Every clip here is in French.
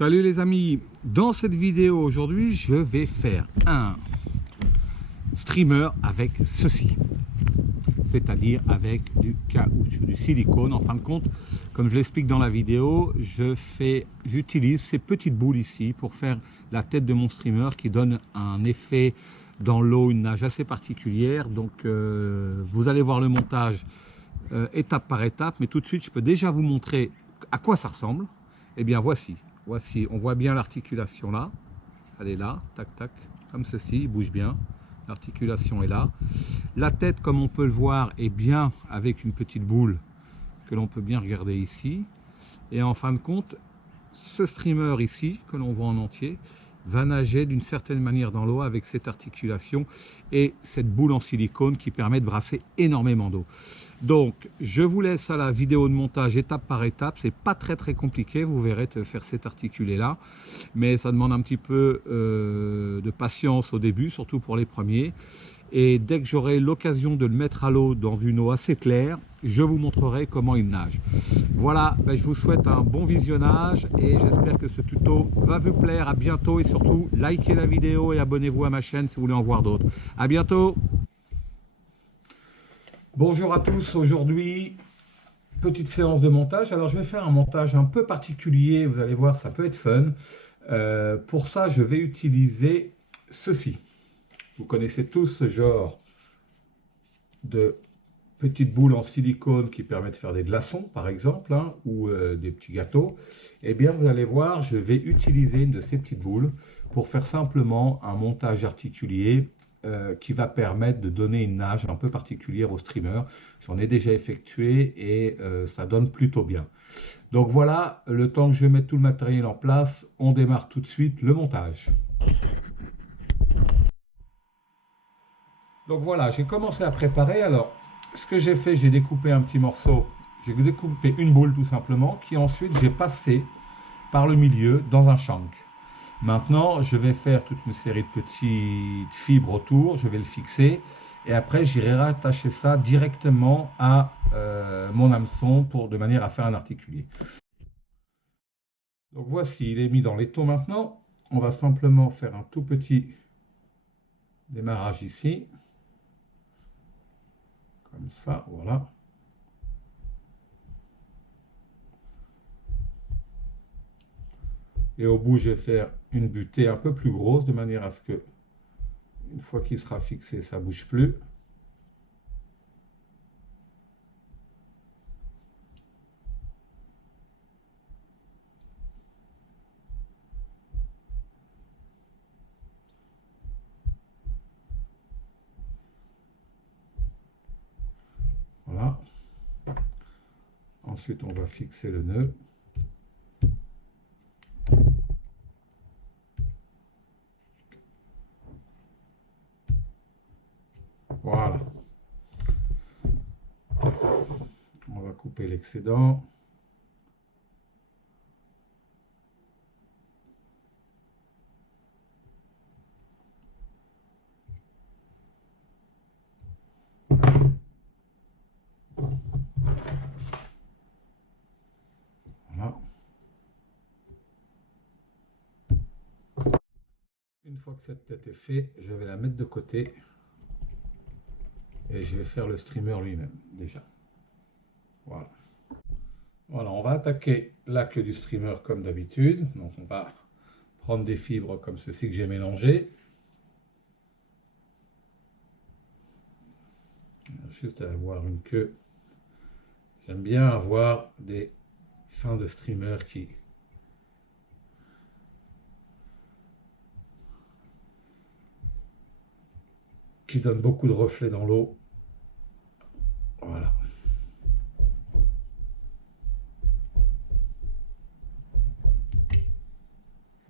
Salut les amis, dans cette vidéo aujourd'hui je vais faire un streamer avec ceci, c'est-à-dire avec du caoutchouc, du silicone. En fin de compte, comme je l'explique dans la vidéo, j'utilise ces petites boules ici pour faire la tête de mon streamer qui donne un effet dans l'eau, une nage assez particulière. Donc vous allez voir le montage étape par étape, mais tout de suite je peux déjà vous montrer à quoi ça ressemble. Eh bien voici, on voit bien l'articulation là, elle est là, tac tac, comme ceci, il bouge bien, l'articulation est là. La tête, comme on peut le voir, est bien avec une petite boule que l'on peut bien regarder ici. Et en fin de compte, ce streamer ici, que l'on voit en entier, va nager d'une certaine manière dans l'eau avec cette articulation et cette boule en silicone qui permet de brasser énormément d'eau. Donc je vous laisse à la vidéo de montage étape par étape, c'est pas très compliqué, vous verrez de faire cet articulé là, mais ça demande un petit peu de patience au début, surtout pour les premiers. Et dès que j'aurai l'occasion de le mettre à l'eau dans une eau assez claire, je vous montrerai comment il nage. Voilà, je vous souhaite un bon visionnage et j'espère que ce tuto va vous plaire. À bientôt et surtout, likez la vidéo et abonnez-vous à ma chaîne si vous voulez en voir d'autres. À bientôt. Bonjour à tous, aujourd'hui, petite séance de montage. Alors je vais faire un montage un peu particulier, vous allez voir, ça peut être fun. Pour ça, je vais utiliser ceci. Vous connaissez tous ce genre de petites boules en silicone qui permettent de faire des glaçons par exemple, hein, ou des petits gâteaux. Eh bien vous allez voir, je vais utiliser une de ces petites boules pour faire simplement un montage articulé qui va permettre de donner une nage un peu particulière au streamer. J'en ai déjà effectué et ça donne plutôt bien. Donc voilà, le temps que je mette tout le matériel en place, on démarre tout de suite le montage. Donc voilà, j'ai commencé à préparer. Alors, ce que j'ai fait, j'ai découpé un petit morceau. J'ai découpé une boule tout simplement, qui ensuite j'ai passé par le milieu dans un shank. Maintenant, je vais faire toute une série de petites fibres autour. Je vais le fixer. Et après, j'irai rattacher ça directement à mon hameçon de manière à faire un articulé. Donc voici, il est mis dans l'étau maintenant. On va simplement faire un tout petit démarrage ici. Comme ça, voilà. Et au bout, je vais faire une butée un peu plus grosse, de manière à ce que, une fois qu'il sera fixé, ça ne bouge plus. Voilà. Ensuite, on va fixer le nœud. Voilà. On va couper l'excédent. Voilà. Une fois que cette tête est faite, je vais la mettre de côté et je vais faire le streamer lui-même déjà. Voilà. Voilà, on va attaquer la queue du streamer comme d'habitude. Donc on va prendre des fibres comme ceci que j'ai mélangé. Juste à avoir une queue. J'aime bien avoir des fins de streamer qui donnent beaucoup de reflets dans l'eau. Voilà.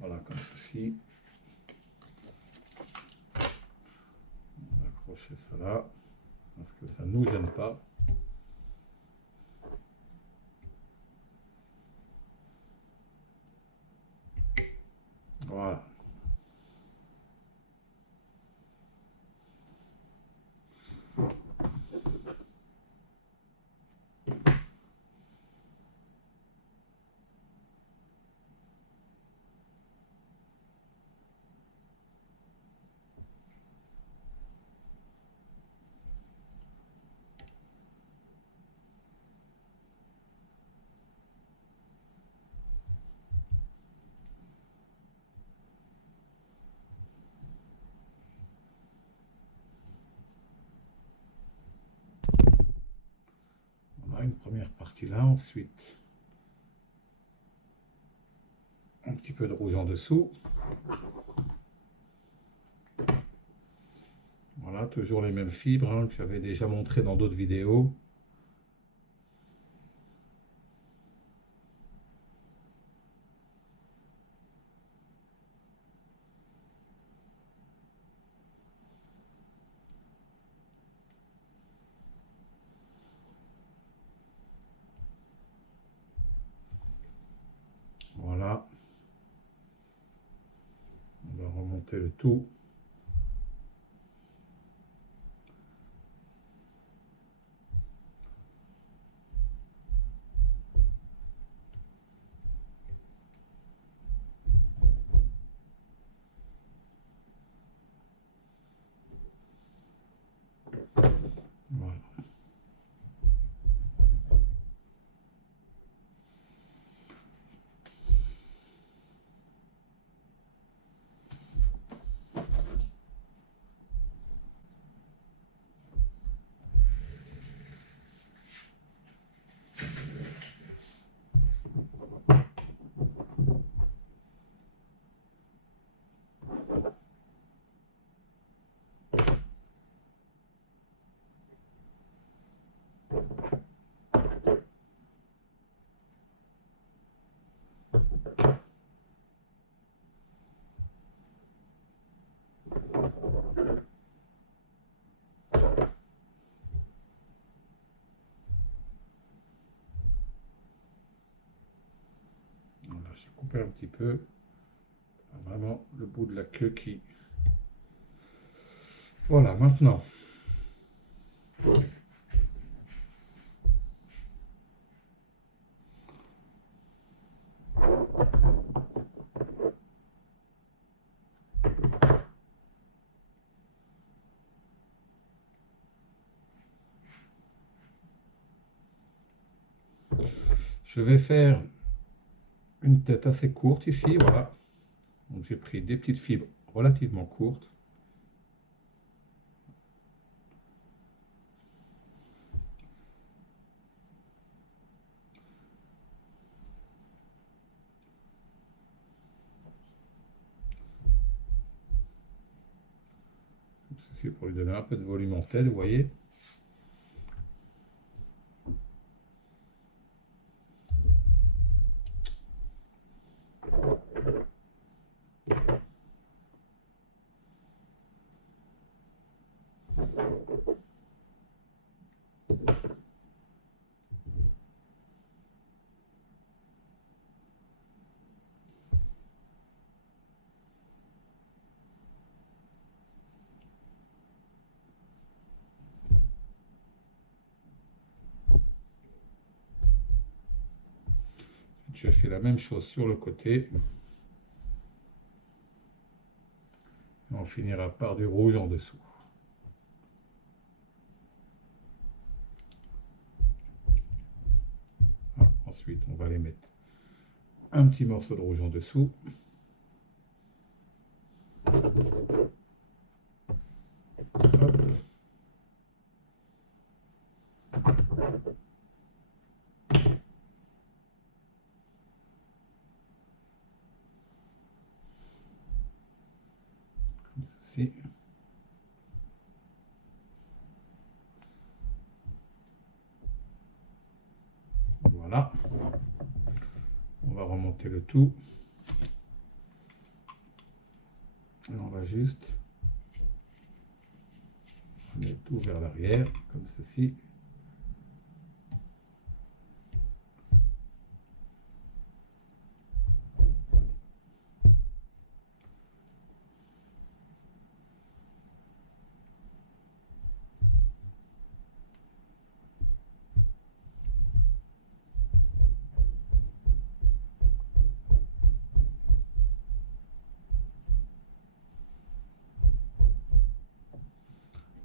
Voilà, comme ceci. On va accrocher ça là, parce que ça ne nous gêne pas. Voilà. une première partie là, ensuite un petit peu de rouge en dessous. Voilà, toujours les mêmes fibres hein, que j'avais déjà montré dans d'autres vidéos. Voilà. On va remonter le tout. Voilà. J'ai coupé un petit peu. Vraiment le bout de la queue qui... Voilà, maintenant. Je vais faire une tête assez courte ici, voilà. Donc j'ai pris des petites fibres relativement courtes. Ceci pour lui donner un peu de volume en tête, vous voyez. Je fais la même chose sur le côté. Et on finira par du rouge en dessous. Ah, ensuite, on va les mettre un petit morceau de rouge en dessous. Hop. Comme ceci. Voilà. On va remonter le tout. Et on va juste mettre tout vers l'arrière, comme ceci.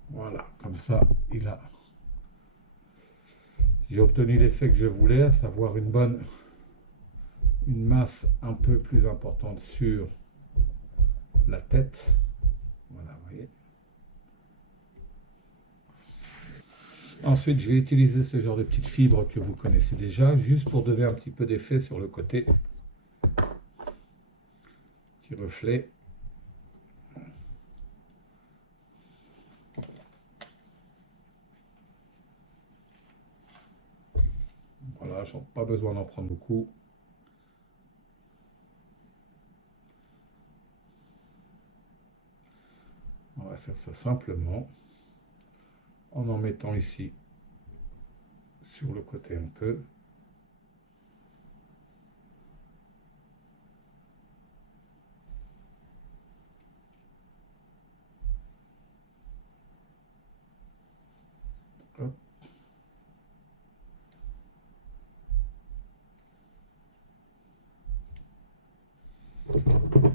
Voilà, comme ça, j'ai obtenu l'effet que je voulais, à savoir une masse un peu plus importante sur la tête. Voilà, vous voyez. Ensuite, je vais utiliser ce genre de petite fibre que vous connaissez déjà, juste pour donner un petit peu d'effet sur le côté. Petit reflet. Voilà, je n'ai pas besoin d'en prendre beaucoup. On va faire ça simplement en mettant ici sur le côté un peu. Hop.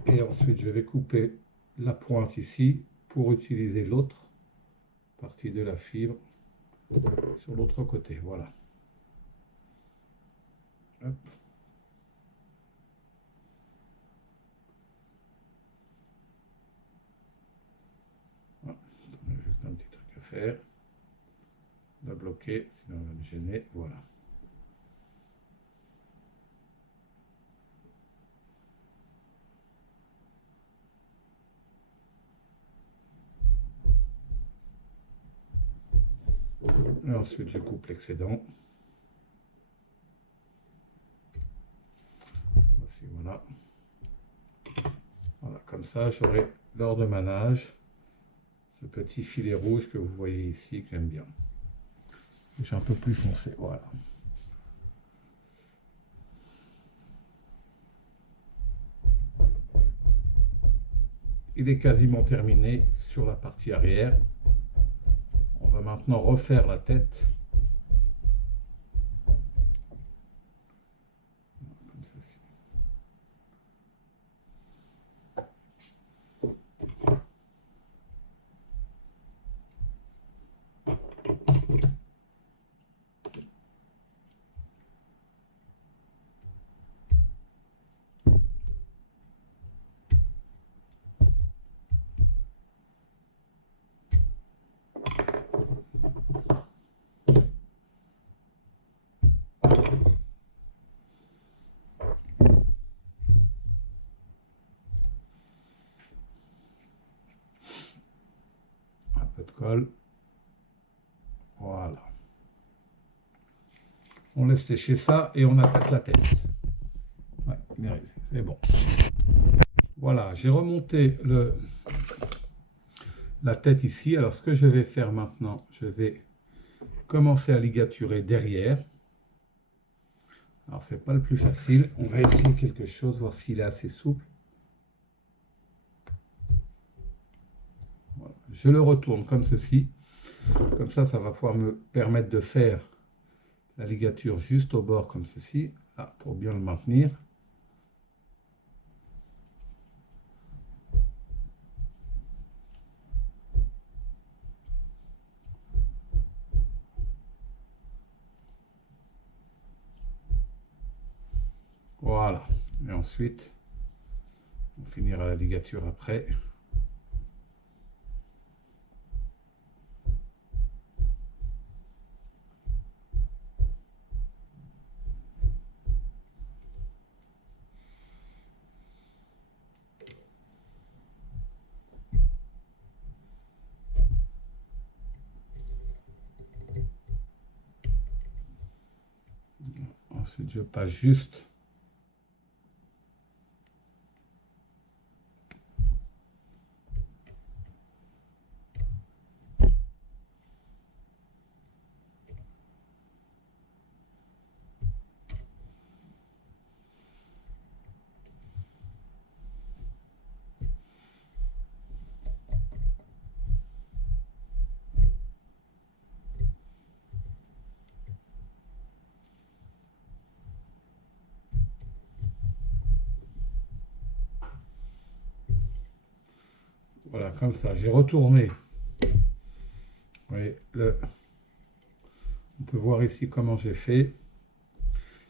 Et ensuite, je vais couper la pointe ici pour utiliser l'autre partie de la fibre sur l'autre côté. Voilà. Hop. Voilà. Juste un petit truc à faire. La bloquer, sinon elle va me gêner. Voilà. Et ensuite, je coupe l'excédent. Voici, voilà. Voilà, comme ça, j'aurai lors de manage ce petit filet rouge que vous voyez ici, que j'aime bien. J'ai un peu plus foncé, voilà. Il est quasiment terminé sur la partie arrière. On va maintenant refaire la tête. Comme ceci. Un peu de colle. Voilà. On laisse sécher ça et on attaque la tête. Ouais, c'est bon. Voilà, j'ai remonté la tête ici. Alors ce que je vais faire maintenant, je vais commencer à ligaturer derrière. Alors c'est pas le plus facile. On va essayer quelque chose, voir s'il est assez souple. Voilà. Je le retourne comme ceci. Comme ça va pouvoir me permettre de faire la ligature juste au bord comme ceci, là, pour bien le maintenir. Voilà. Et ensuite, on finira la ligature après. Ensuite, je passe juste voilà, comme ça. J'ai retourné. Vous voyez, on peut voir ici comment j'ai fait.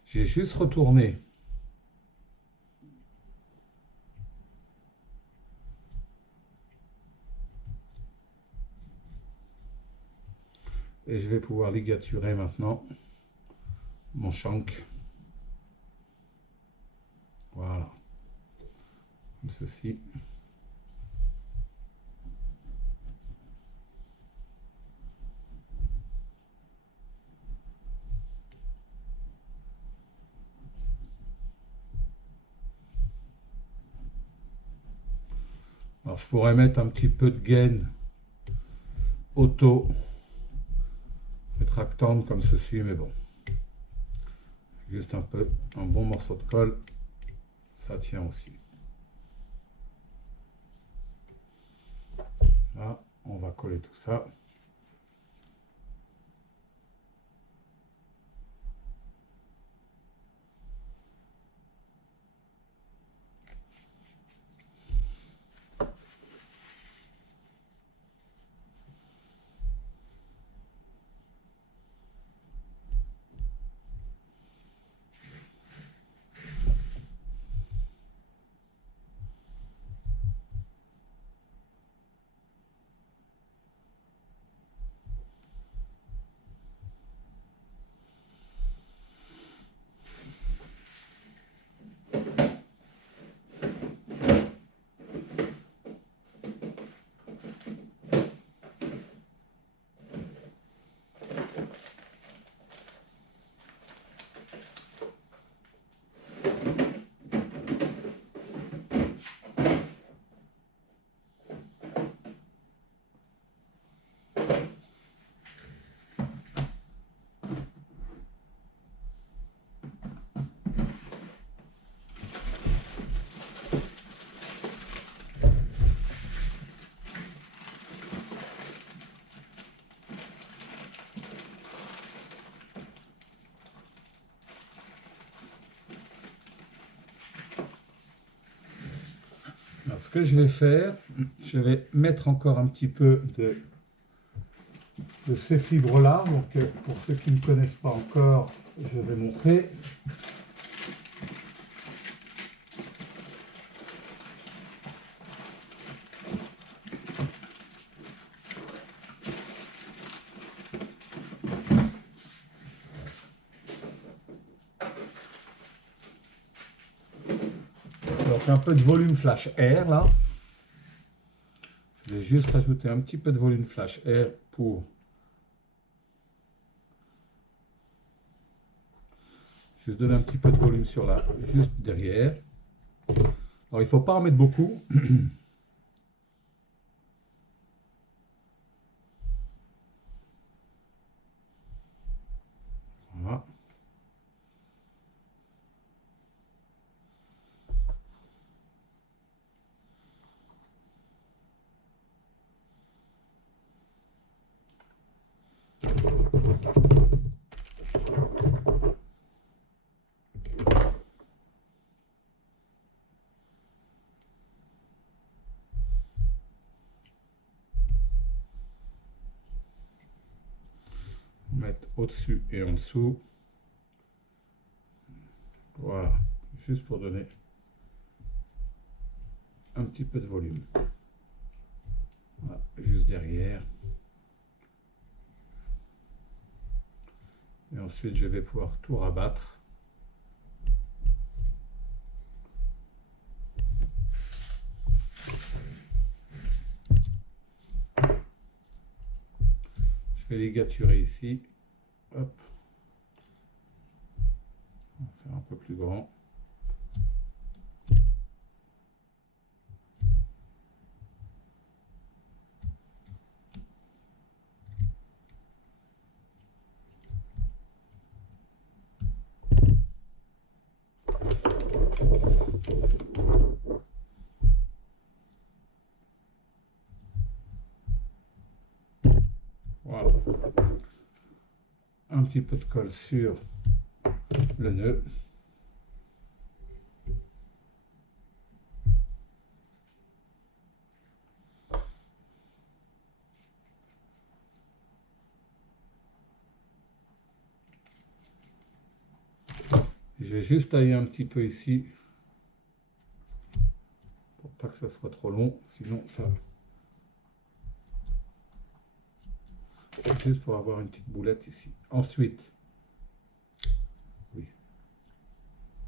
J'ai juste retourné Et je vais pouvoir ligaturer maintenant mon shank. Voilà. Comme ceci. Alors je pourrais mettre un petit peu de gaine auto rétractante comme ceci, mais bon. Juste un peu, un bon morceau de colle, ça tient aussi. Là, on va coller tout ça. Alors, ce que je vais faire, je vais mettre encore un petit peu de ces fibres-là. Donc, pour ceux qui ne connaissent pas encore, je vais montrer. Donc, un peu de volume flash air là. Je vais juste rajouter un petit peu de volume flash air pour juste donner un petit peu de volume sur là, juste derrière. Alors il ne faut pas en mettre beaucoup. Voilà. Mettre au-dessus et en dessous. Voilà, juste pour donner un petit peu de volume. Voilà, juste derrière. Et ensuite, je vais pouvoir tout rabattre. Je vais ligaturer ici. Hop. On va faire un peu plus grand. Voilà. Un petit peu de colle sur le nœud. Je vais juste tailler un petit peu ici pour pas que ça soit trop long, sinon ça. juste pour avoir une petite boulette ici. Ensuite, oui,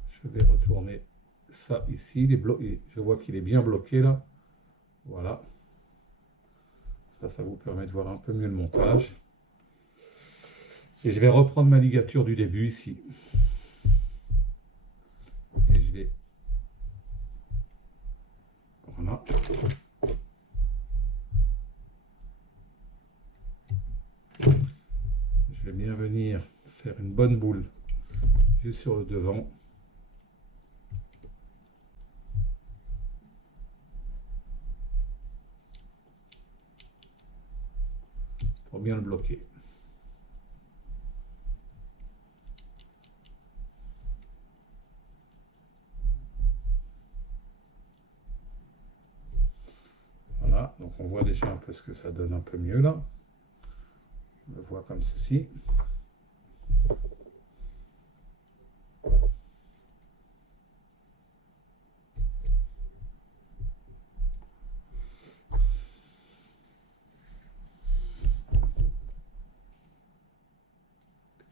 je vais retourner ça ici. Il est bloqué. Je vois qu'il est bien bloqué là. Voilà. Ça vous permet de voir un peu mieux le montage. Et je vais reprendre ma ligature du début ici. Et je vais... Voilà. Je vais bien venir faire une bonne boule juste sur le devant. Pour bien le bloquer. Voilà, donc on voit déjà un peu ce que ça donne un peu mieux là. On le voit comme ceci.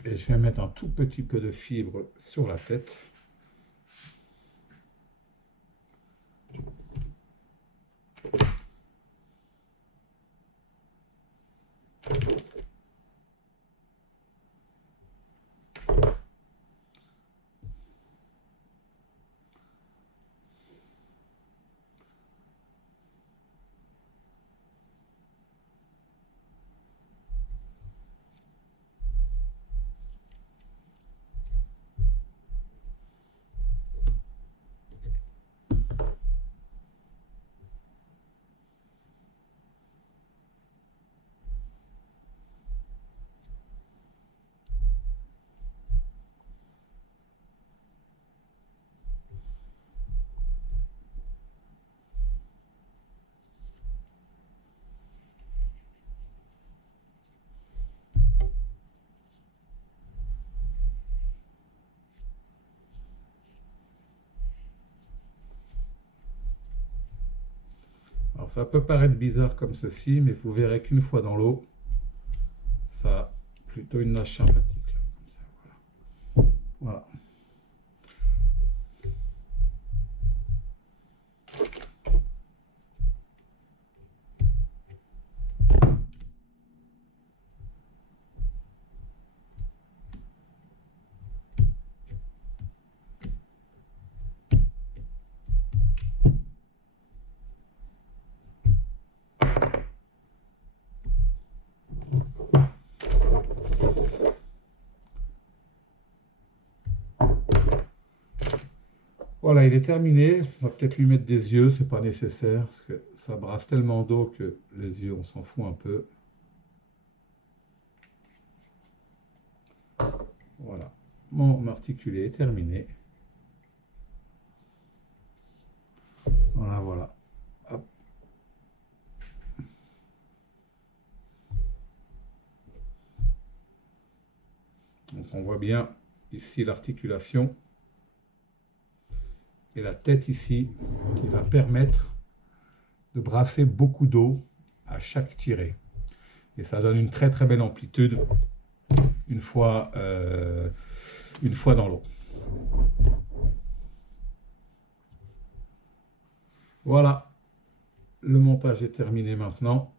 Et je vais mettre un tout petit peu de fibre sur la tête. Alors ça peut paraître bizarre comme ceci, mais vous verrez qu'une fois dans l'eau, ça a plutôt une nage sympathique. Là, comme ça, voilà. Voilà, il est terminé. On va peut-être lui mettre des yeux, c'est pas nécessaire, parce que ça brasse tellement d'eau que les yeux, on s'en fout un peu. Voilà, mon articulé est terminé. Voilà, voilà. Hop. Donc on voit bien ici l'articulation et la tête ici qui va permettre de brasser beaucoup d'eau à chaque tirée. Et ça donne une très très belle amplitude une fois dans l'eau. Voilà, le montage est terminé maintenant.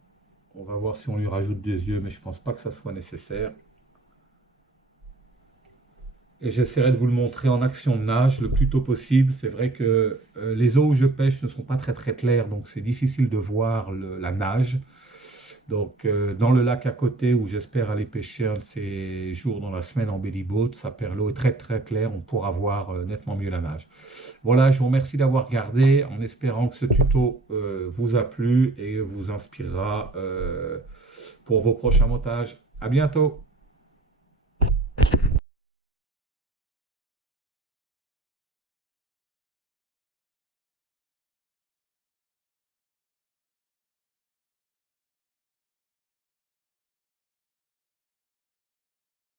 On va voir si on lui rajoute des yeux, mais je ne pense pas que ça soit nécessaire. Et j'essaierai de vous le montrer en action de nage le plus tôt possible. C'est vrai que les eaux où je pêche ne sont pas très très claires, donc c'est difficile de voir la nage. Donc dans le lac à côté où j'espère aller pêcher un de ces jours dans la semaine en belly boat, l'eau est très très claire, on pourra voir nettement mieux la nage. Voilà, je vous remercie d'avoir regardé en espérant que ce tuto vous a plu et vous inspirera pour vos prochains montages. À bientôt!